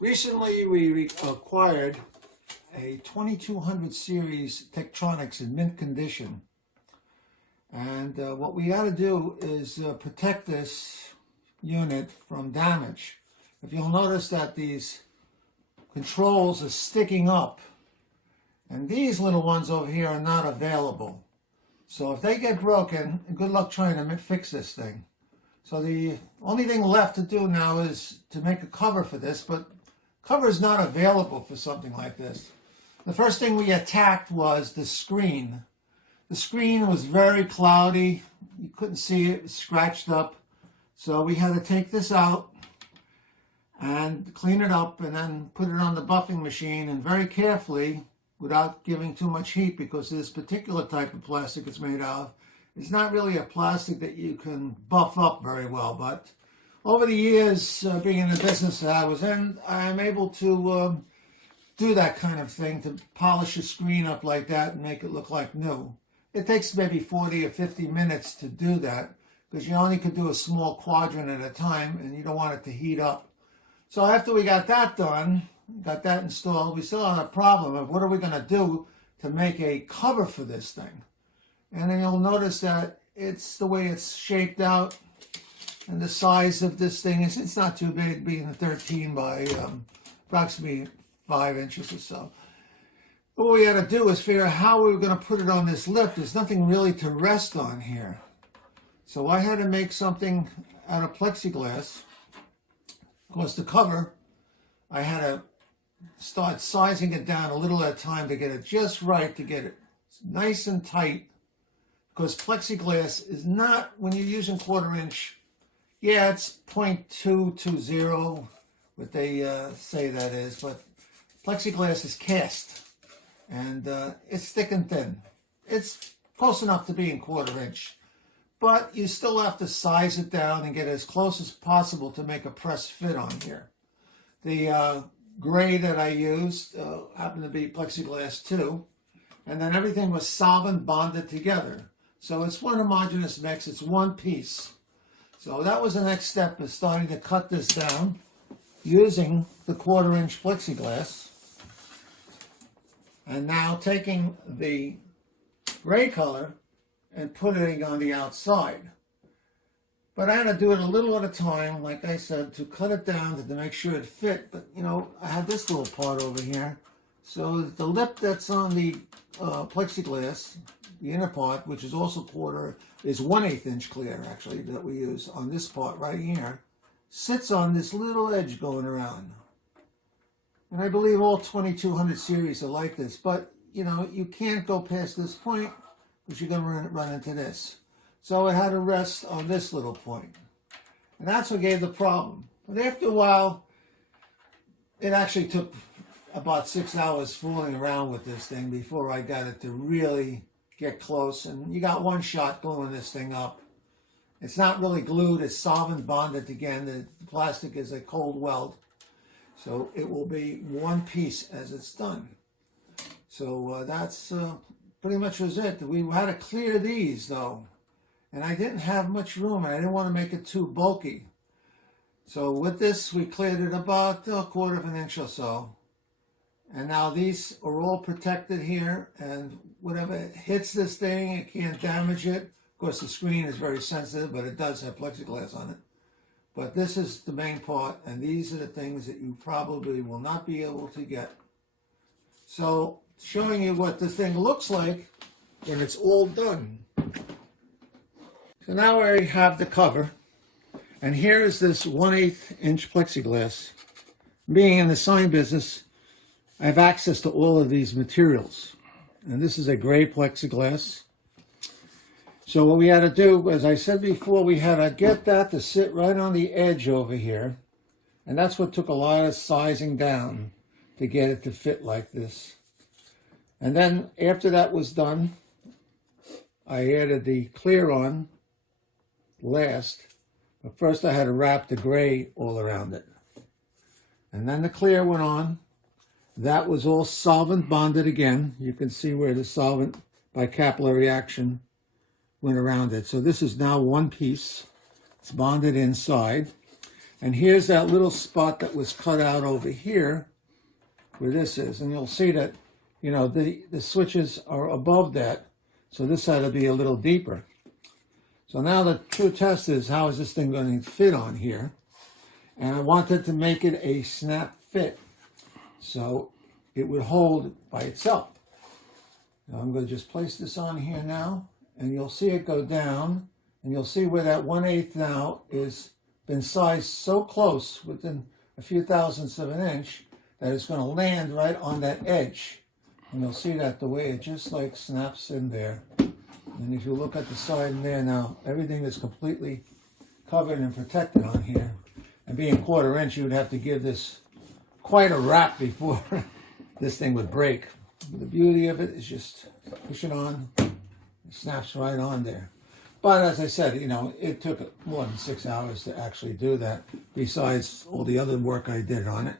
Recently, we acquired a 2200 series Tektronix in mint condition. And what we got to do is protect this unit from damage. If you'll notice that these controls are sticking up, and these little ones over here are not available. So if they get broken, good luck trying to fix this thing. So the only thing left to do now is to make a cover for this, but cover is not available for something like this. The first thing we attacked was the screen. The screen was very cloudy. You couldn't see it. It was scratched up. So we had to take this out and clean it up and then put it on the buffing machine, and very carefully, without giving too much heat, because this particular type of plastic it's made out of, it's not really a plastic that you can buff up very well. But over the years, being in the business that I was in, I'm able to do that kind of thing, to polish a screen up like that and make it look like new. It takes maybe 40 or 50 minutes to do that, because you only could do a small quadrant at a time and you don't want it to heat up. So after we got that done, got that installed, we still had a problem of what are we going to do to make a cover for this thing. And then you'll notice that it's the way it's shaped out, and the size of this thing is, it's not too big, being 13 by approximately 5 inches or so. But what we had to do is figure out how we were going to put it on this lip. There's nothing really to rest on here. So I had to make something out of plexiglass. Of course, the cover, I had to start sizing it down a little at a time to get it just right, to get it nice and tight. Because plexiglass is not, when you're using 1/4 inch, yeah, it's 0.220, what they say that is, but plexiglass is cast, and it's thick and thin. It's close enough to being 1/4 inch, but you still have to size it down and get as close as possible to make a press fit on here. The gray that I used happened to be plexiglass too, and then everything was solvent bonded together. So it's one homogeneous mix, it's one piece. So that was the next step, is starting to cut this down using the 1/4 inch plexiglass. And now taking the gray color and putting it on the outside. But I had to do it a little at a time, like I said, to cut it down to make sure it fit. But, you know, I had this little part over here. So the lip that's on the plexiglass, the inner part, which is also 1/4, is 1/8 inch clear, actually, that we use on this part right here, sits on this little edge going around. And I believe all 2200 series are like this, but, you know, you can't go past this point, because you're going to run into this. So it had to rest on this little point. And that's what gave the problem. But after a while, it actually took about 6 hours fooling around with this thing before I got it to really get close. And you got one shot gluing this thing up. It's not really glued, it's solvent bonded again. The plastic is a cold weld. So it will be one piece as it's done. So that's pretty much was it. We had to clear these though. And I didn't have much room, and I didn't want to make it too bulky. So with this, we cleared it about 1/4 inch or so. And now these are all protected here, and whatever hits this thing, it can't damage it. Of course, the screen is very sensitive, but it does have plexiglass on it. But this is the main part, and these are the things that you probably will not be able to get. So, showing you what the thing looks like when it's all done. So now I have the cover, and here is this 1/8 inch plexiglass. Being in the sign business, I have access to all of these materials. And this is a gray plexiglass. So what we had to do, as I said before, we had to get that to sit right on the edge over here. And that's what took a lot of sizing down to get it to fit like this. And then after that was done, I added the clear on last. But first I had to wrap the gray all around it. And then the clear went on. That was all solvent bonded again. You can see where the solvent by capillary action went around it. So this is now one piece. It's bonded inside. And here's that little spot that was cut out over here where this is. And you'll see that, you know, the switches are above that. So this had to be a little deeper. So now the true test is, how is this thing going to fit on here? And I wanted to make it a snap fit so it would hold by itself. Now I'm going to just place this on here now, and you'll see it go down, and you'll see where that 1/8 now is been sized so close, within a few thousandths of an inch, that it's going to land right on that edge. And you'll see that the way it just like snaps in there. And if you look at the side in there now, everything is completely covered and protected on here. And being 1/4 inch, you would have to give this quite a wrap before this thing would break. The beauty of it is just push it on, it snaps right on there. But as I said, you know, it took more than 6 hours to actually do that, besides all the other work I did on it.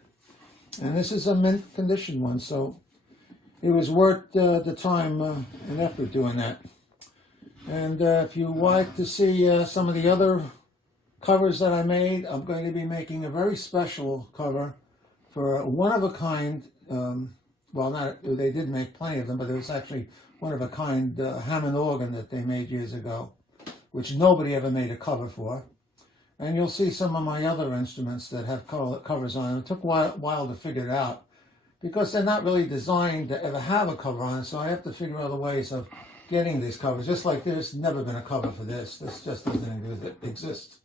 And this is a mint condition one, so it was worth the time and effort doing that. And if you like to see some of the other covers that I made, I'm going to be making a very special cover for a one-of-a-kind, well, not, they did make plenty of them, but it was actually one-of-a-kind Hammond organ that they made years ago, which nobody ever made a cover for. And you'll see some of my other instruments that have covers on them. It took a while to figure it out, because they're not really designed to ever have a cover on it, so I have to figure other ways of getting these covers. Just like there's never been a cover for this. This just doesn't exist.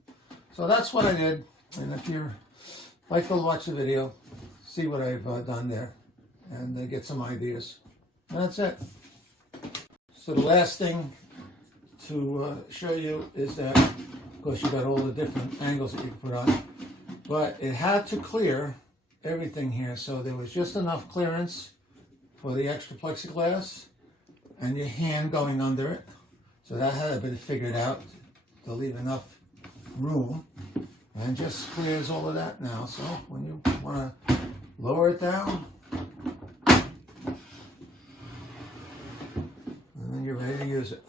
So that's what I did, and if you'd like to watch the video, see what I've done there, and get some ideas. And that's it. So the last thing to show you is that, of course, you got all the different angles that you can put on, but it had to clear everything here, so there was just enough clearance for the extra plexiglass and your hand going under it. So that had to be figured out to leave enough room, and just clears all of that now. So when you want to lower it down, and then you're ready to use it.